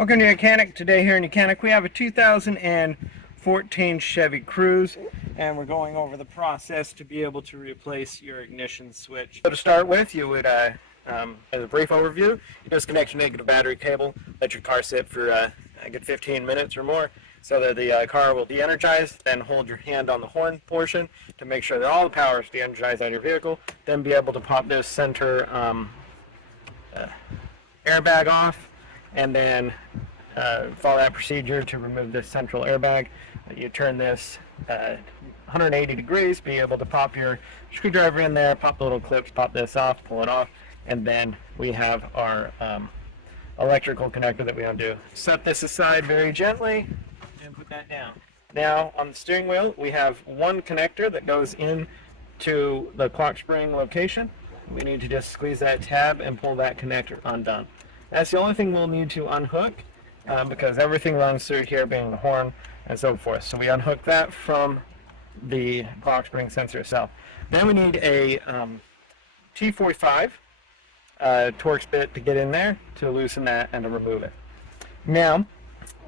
Welcome to YOUCANIC. Today here in YOUCANIC we have a 2014 Chevy Cruze, and we're going over the process to be able to replace your ignition switch. So to start with, you would, as a brief overview, you disconnect your negative battery cable, let your car sit for a good 15 minutes or more so that the car will de-energize. Then hold your hand on the horn portion to make sure that all the power is de-energized out of your vehicle. Then be able to pop this center airbag off, and then follow that procedure to remove this central airbag. You turn this 180 degrees, be able to pop your screwdriver in there, pop the little clips, pop this off, pull it off, and then we have our electrical connector that we undo. Set this aside very gently and put that down. Now on the steering wheel we have one connector that goes in to the clock spring location. We need to just squeeze that tab and pull that connector undone. That's the only thing we'll need to unhook because everything runs through here, being the horn and so forth. So we unhook that from the clock spring sensor itself. Then we need a T45 Torx bit to get in there to loosen that and to remove it. Now,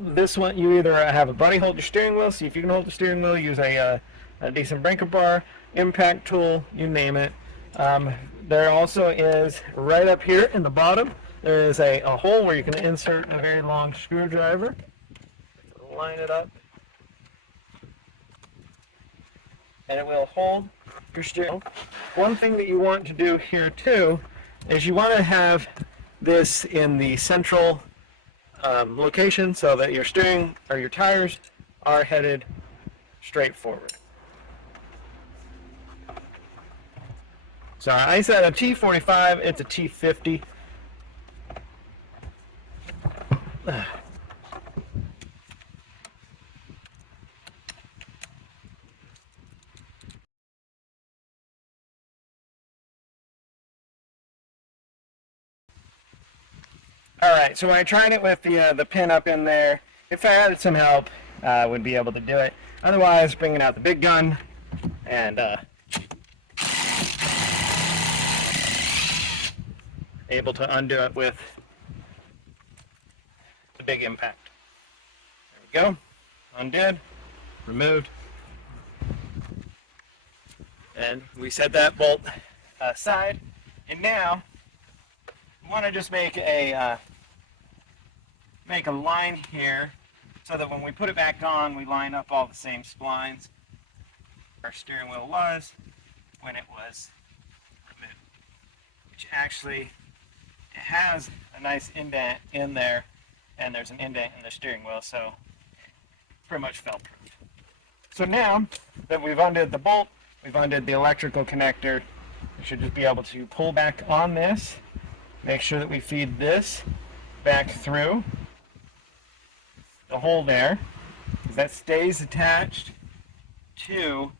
this one, you either have a buddy hold your steering wheel, see if you can hold the steering wheel, use a decent breaker bar, impact tool, you name it. There also is, right up here in the bottom, there is a hole where you can insert a very long screwdriver. Line it up, and it will hold your steering. One thing that you want to do here too is you want to have this in the central location so that your steering or your tires are headed straight forward. So I said a T45, it's a T50. Alright, so I tried it with the pin up in there. If I had some help, I would be able to do it. Otherwise, bringing out the big gun and able to undo it with the big impact. There we go. Undid, removed, and we set that bolt aside. And now we want to just make a line here so that when we put it back on, we line up all the same splines our steering wheel was when it was removed, which actually it has a nice indent in there, and there's an indent in the steering wheel, so it's pretty much fail-proof. So now that we've undid the bolt, we've undid the electrical connector, we should just be able to pull back on this, make sure that we feed this back through the hole there, because that stays attached to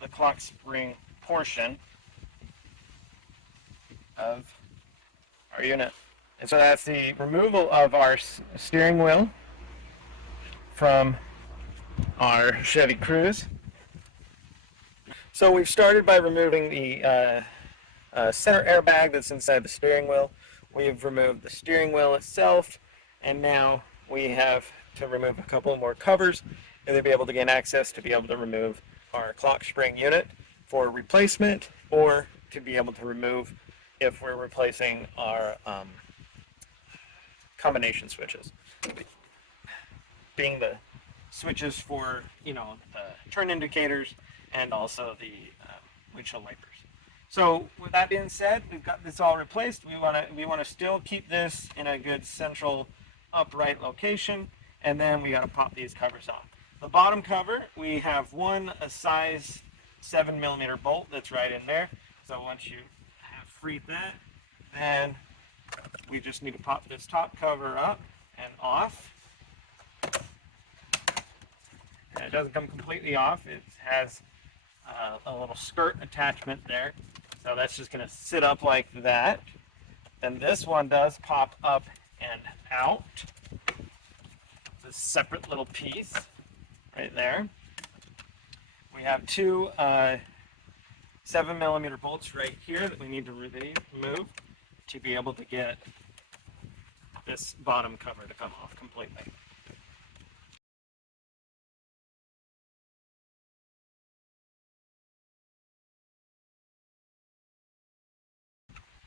the clock spring portion of our unit. And so that's the removal of our steering wheel from our Chevy Cruze. So we've started by removing the center airbag that's inside the steering wheel. We've removed the steering wheel itself, and now we have to remove a couple more covers and then be able to gain access to be able to remove our clock spring unit for replacement, or to be able to remove if we're replacing our combination switches, being the switches for, you know, the turn indicators and also the windshield wipers. So with that being said, we've got this all replaced. We want to still keep this in a good central upright location, and then we got to pop these covers off. The bottom cover, we have a size 7mm bolt that's right in there. So once you have freed that, then we just need to pop this top cover up and off. And it doesn't come completely off. It has a little skirt attachment there. So that's just going to sit up like that. Then this one does pop up and out. It's a separate little piece right there. We have two 7mm bolts right here that we need to remove to be able to get this bottom cover to come off completely.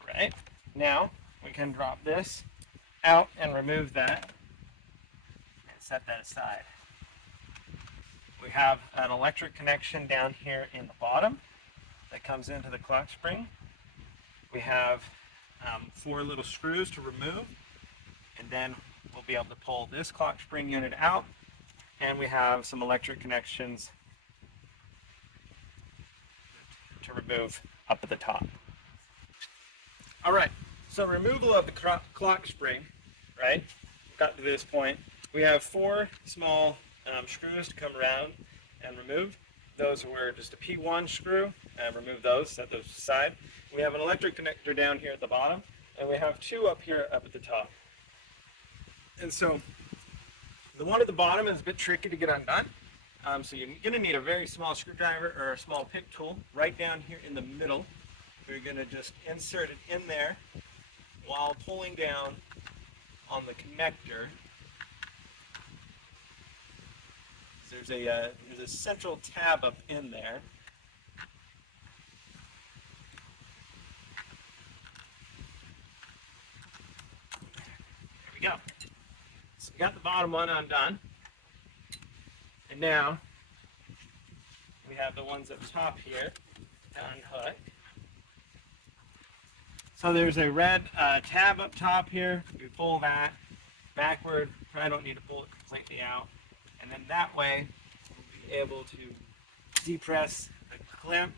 Right, now we can drop this out and remove that and set that aside. We have an electric connection down here in the bottom that comes into the clock spring. We have 4 little screws to remove, and then we'll be able to pull this clock spring unit out, and we have some electric connections to remove up at the top. All right, so removal of the clock spring, right? Got to this point. We have 4 small screws to come around and remove. Those were just a P1 screw, and remove those, set those aside. We have an electric connector down here at the bottom, and we have 2 up here up at the top. And so the one at the bottom is a bit tricky to get undone. So you're going to need a very small screwdriver or a small pick tool right down here in the middle. We're going to just insert it in there while pulling down on the connector. There's a central tab up in there. There we go. So we got the bottom one undone. And now we have the ones up top here to unhook. So there's a red tab up top here. We pull that backward. Probably don't need to pull it completely out. And then that way, we'll be able to depress the clamp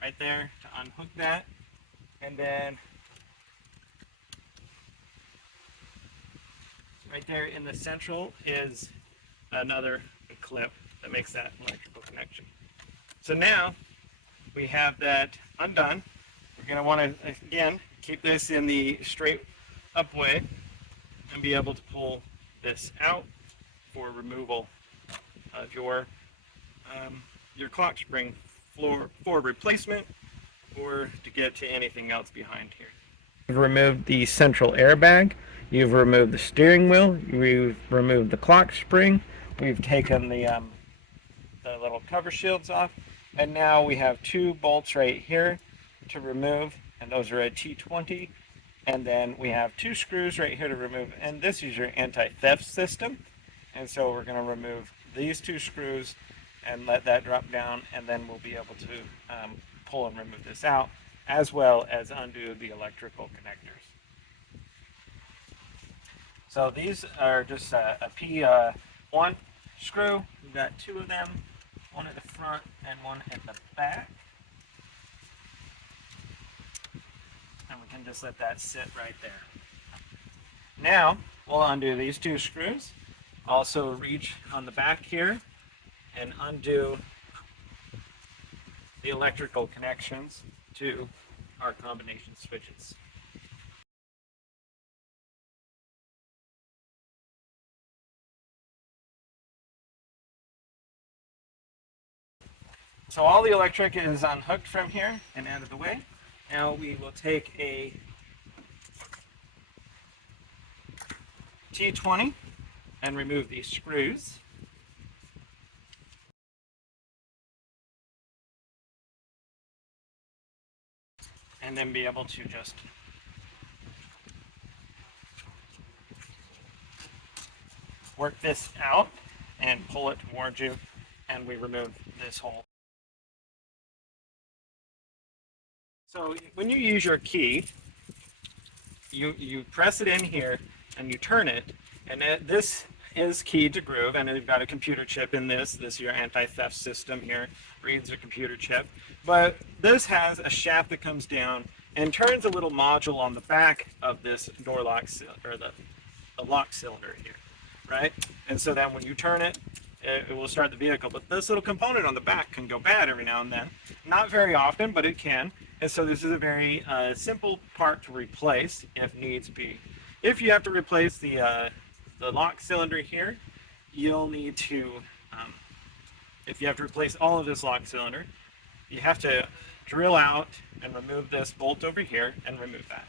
right there to unhook that. And then right there in the central is another clip that makes that electrical connection. So now we have that undone. We're going to want to, again, keep this in the straight up way and be able to pull this out for removal of your clock spring for replacement or to get to anything else behind here. You've removed the central airbag, you've removed the steering wheel, you've removed the clock spring, we've taken the little cover shields off, and now we have 2 bolts right here to remove, and those are a T20, and then we have 2 screws right here to remove, and this is your anti-theft system. And so we're going to remove these 2 screws and let that drop down, and then we'll be able to pull and remove this out, as well as undo the electrical connectors. So these are just a P1 screw. We've got 2 of them, one at the front and one at the back. And we can just let that sit right there. Now we'll undo these 2 screws. Also reach on the back here and undo the electrical connections to our combination switches. So all the electric is unhooked from here and out of the way. Now we will take a T20 and remove these screws. And then be able to just work this out and pull it towards you, and we remove this hole. So when you use your key, you press it in here and you turn it, and this is keyed to groove, and you've got a computer chip in this. This is your anti-theft system here, reads a computer chip. But this has a shaft that comes down and turns a little module on the back of this door lock, or the lock cylinder here, right? And so then when you turn it, it will start the vehicle. But this little component on the back can go bad every now and then. Not very often, but it can. And so this is a very simple part to replace if needs be. If you have to replace the lock cylinder here, you'll need to, if you have to replace all of this lock cylinder, you have to drill out and remove this bolt over here and remove that.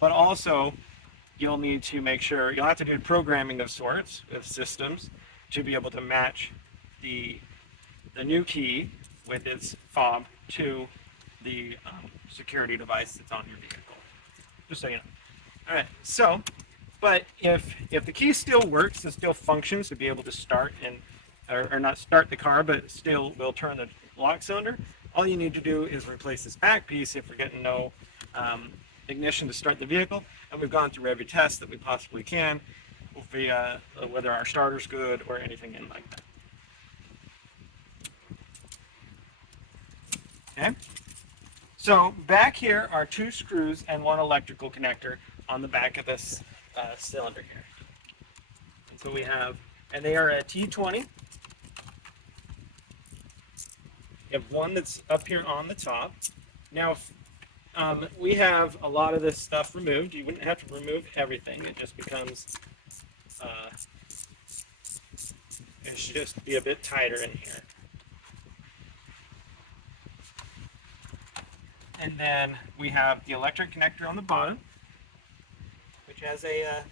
But also, you'll need to make sure, you'll have to do programming of sorts with systems to be able to match the new key with its fob to the security device that's on your vehicle. Just so you know. All right, so, but if the key still works and still functions to be able to start and, or not start the car, but still will turn the lock cylinder, all you need to do is replace this back piece if we're getting no ignition to start the vehicle. And we've gone through every test that we possibly can, via whether our starter's good or anything in like that. Okay, so back here are 2 screws and 1 electrical connector on the back of this cylinder here. And so we have, and they are a T20. You have one that's up here on the top. Now, if, we have a lot of this stuff removed. You wouldn't have to remove everything. It just becomes, it should just be a bit tighter in here. And then we have the electric connector on the bottom, which has a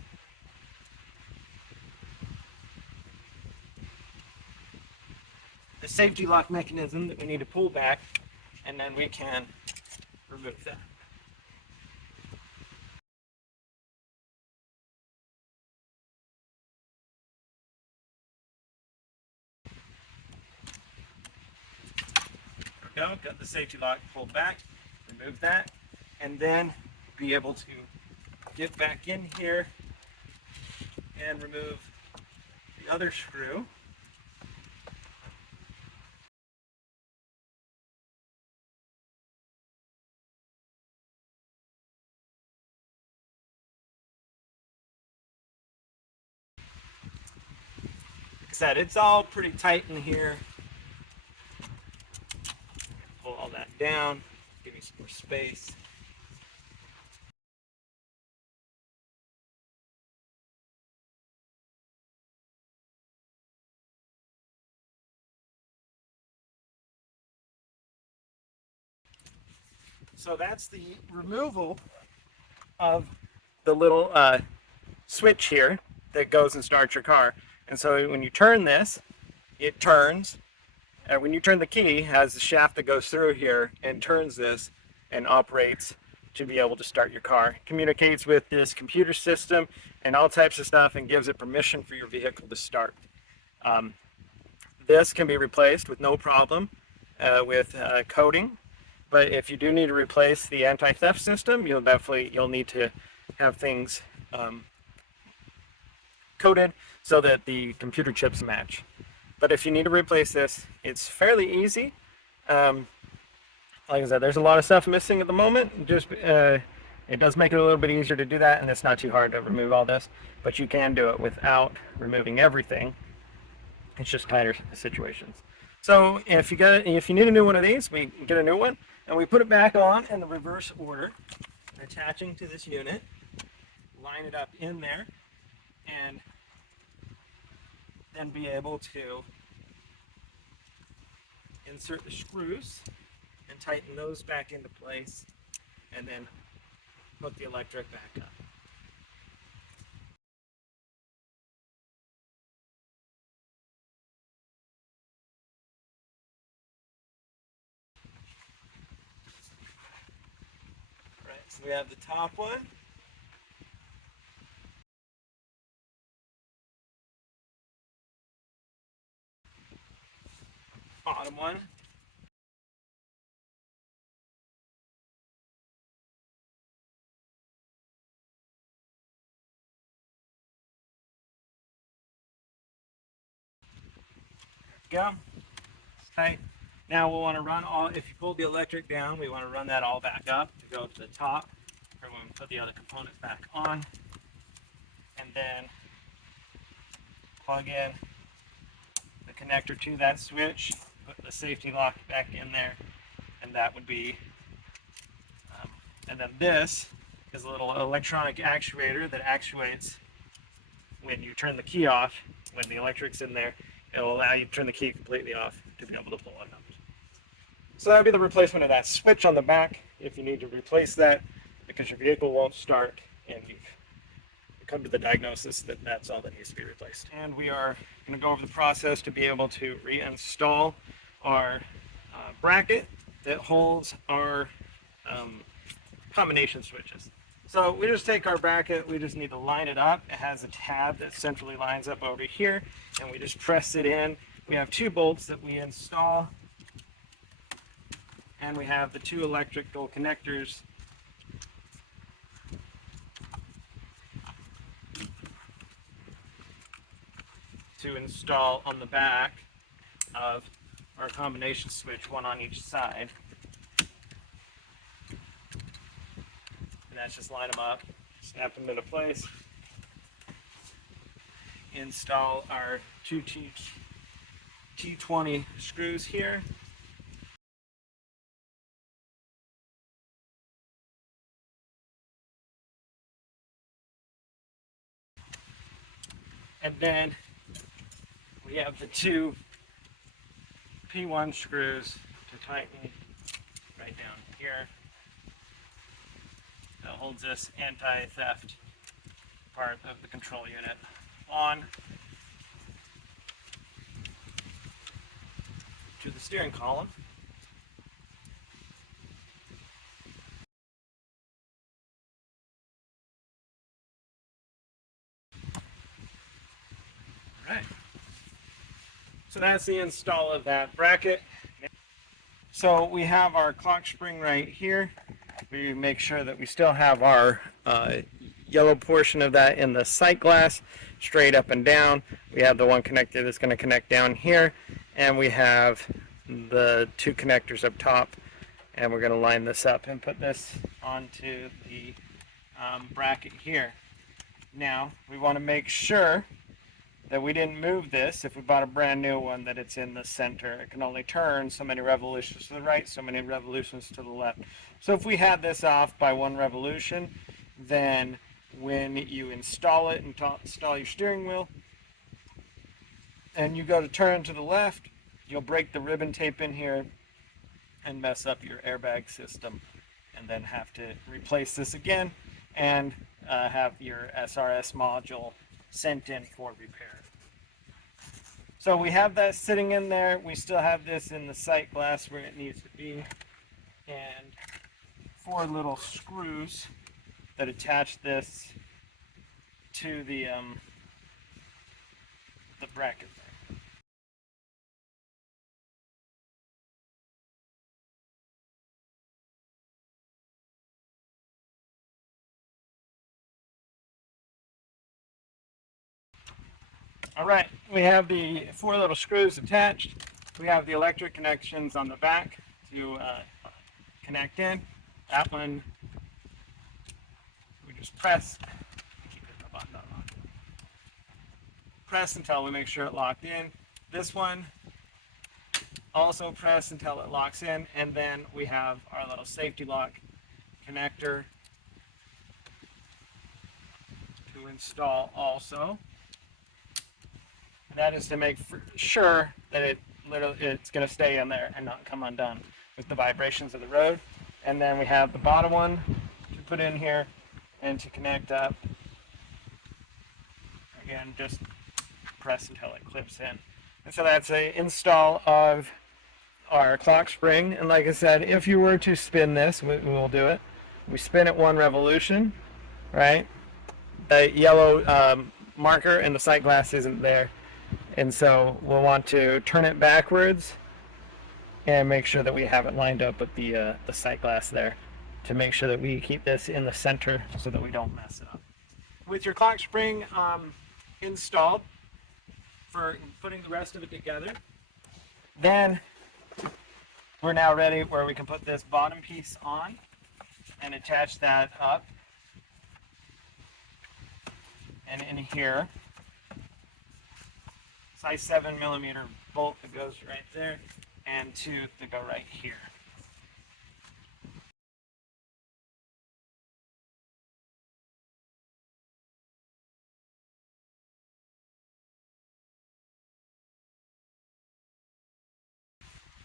safety lock mechanism that we need to pull back, and then we can remove that. There we go, got the safety lock pulled back, remove that, and then be able to get back in here and remove the other screw. Like I said, it's all pretty tight in here. Pull all that down, give you some more space. So that's the removal of the little switch here that goes and starts your car. And so when you turn this, it turns. And when you turn the key, it has the shaft that goes through here and turns this and operates to be able to start your car. It communicates with this computer system and all types of stuff and gives it permission for your vehicle to start. This can be replaced with no problem with coding. But if you do need to replace the anti-theft system, you'll need to have things coded so that the computer chips match. But if you need to replace this, it's fairly easy. Like I said, there's a lot of stuff missing at the moment. Just it does make it a little bit easier to do that, and it's not too hard to remove all this. But you can do it without removing everything. It's just tighter situations. So if you need a new one of these, we get a new one, and we put it back on in the reverse order, attaching to this unit, line it up in there, and then be able to insert the screws and tighten those back into place, and then hook the electric back up. Right, so we have the top one. Bottom one. Go. It's tight. Now we'll want to run all, if you pull the electric down, we want to run that all back up to go to the top, or when we put the other components back on, and then plug in the connector to that switch, put the safety lock back in there, and that would be, and then this is a little electronic actuator that actuates when you turn the key off. When the electric's in there, it will allow you to turn the key completely off to be able to pull it out. So that would be the replacement of that switch on the back if you need to replace that because your vehicle won't start and you've come to the diagnosis that that's all that needs to be replaced. And we are going to go over the process to be able to reinstall our bracket that holds our combination switches. So we just take our bracket, we just need to line it up. It has a tab that centrally lines up over here, and we just press it in. We have 2 bolts that we install, and we have the 2 electrical connectors to install on the back of our combination switch, 1 on each side. And that's just line them up, snap them into place, install our 2 T20 screws here. And then we have the 2 P1 screws to tighten right down here. That holds this anti-theft part of the control unit on to the steering column. All right. So that's the install of that bracket. So we have our clock spring right here. We make sure that we still have our yellow portion of that in the sight glass, straight up and down. We have the 1 connector that's going to connect down here, and we have the 2 connectors up top, and we're going to line this up and put this onto the bracket here. Now we want to make sure that we didn't move this. If we bought a brand new one, that it's in the center. It can only turn so many revolutions to the right, so many revolutions to the left. So if we had this off by 1 revolution, then when you install it and install your steering wheel and you go to turn to the left, you'll break the ribbon tape in here and mess up your airbag system, and then have to replace this again and have your SRS module sent in for repair. So we have that sitting in there. We still have this in the sight glass where it needs to be, and 4 little screws that attach this to the bracket there. All right, we have the 4 little screws attached. We have the electric connections on the back to connect in. That one, we just press. Press until we make sure it locked in. This one, also press until it locks in, and then we have our little safety lock connector to install also. And that is to make sure that it's going to stay in there and not come undone with the vibrations of the road. And then we have the bottom one to put in here and to connect up. Again, just press until it clips in. And so that's an install of our clock spring. And like I said, if you were to spin this, we will do it. We spin it 1 revolution, right? The yellow marker in the sight glass isn't there. And so we'll want to turn it backwards and make sure that we have it lined up with the sight glass there to make sure that we keep this in the center so that we don't mess it up. With your clock spring installed, for putting the rest of it together, then we're now ready where we can put this bottom piece on and attach that up. And in here, size 7mm bolt that goes right there, and 2 that go right here.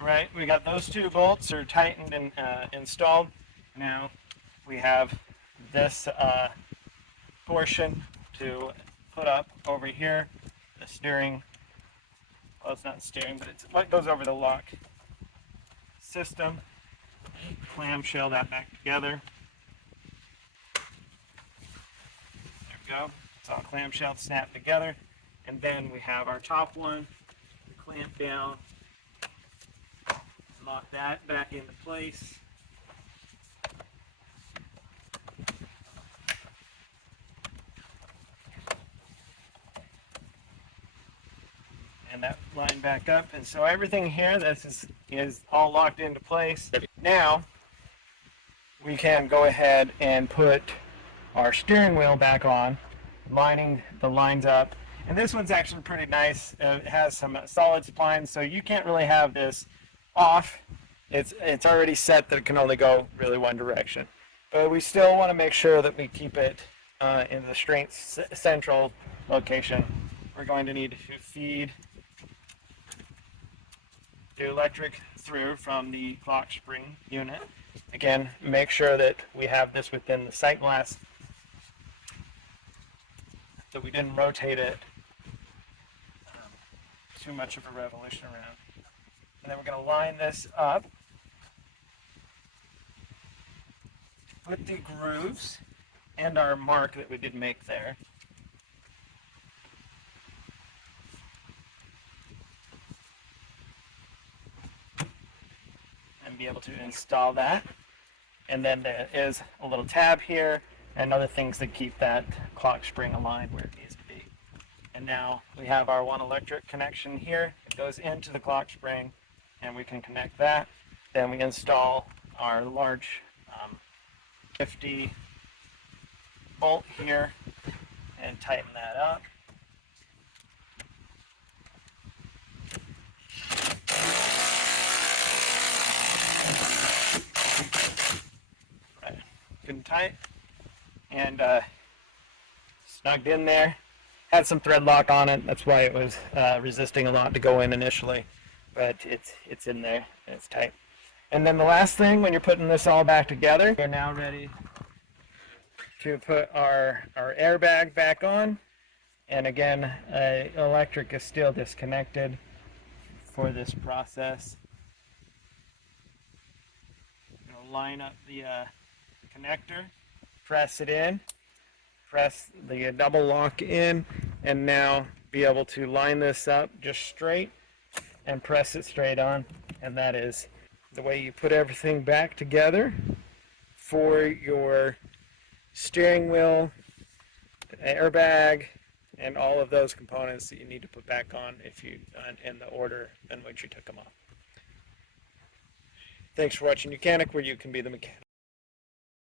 Right, we got those 2 bolts are tightened and installed. Now we have this portion to put up over here the steering. Well, it's not steering, but it's what goes over the lock system. Clamshell that back together. There we go. It's all clamshell snapped together. And then we have our top one. Clamp down. Lock that back into place. And that line back up, and so everything here this is all locked into place. Now we can go ahead and put our steering wheel back on, lining the lines up. And this one's actually pretty nice. It has some solid splines, so you can't really have this off. It's already set that it can only go really one direction. But we still want to make sure that we keep it in the straight central location. We're going to need to feed the electric through from the clock spring unit. Again, make sure that we have this within the sight glass, that we didn't rotate it too much of a revolution around. And then we're going to line this up with the grooves and our mark that we did make there. Be able to install that. And then there is a little tab here and other things that keep that clock spring aligned where it needs to be. And now we have our one electric connection here. It goes into the clock spring and we can connect that. Then we install our large 50 bolt here and tighten that up. Good and tight, and snugged in there. Had some thread lock on it, that's why it was resisting a lot to go in initially, but it's in there and it's tight. And then the last thing, when you're putting this all back together, we're now ready to put our airbag back on. And again, electric is still disconnected for this process. I'm going to line up the connector, press it in, press the double lock in, and now be able to line this up just straight and press it straight on. And that is the way you put everything back together for your steering wheel, airbag, and all of those components that you need to put back on if you in the order in which you took them off. Thanks for watching YOUCANIC, where you can be the mechanic.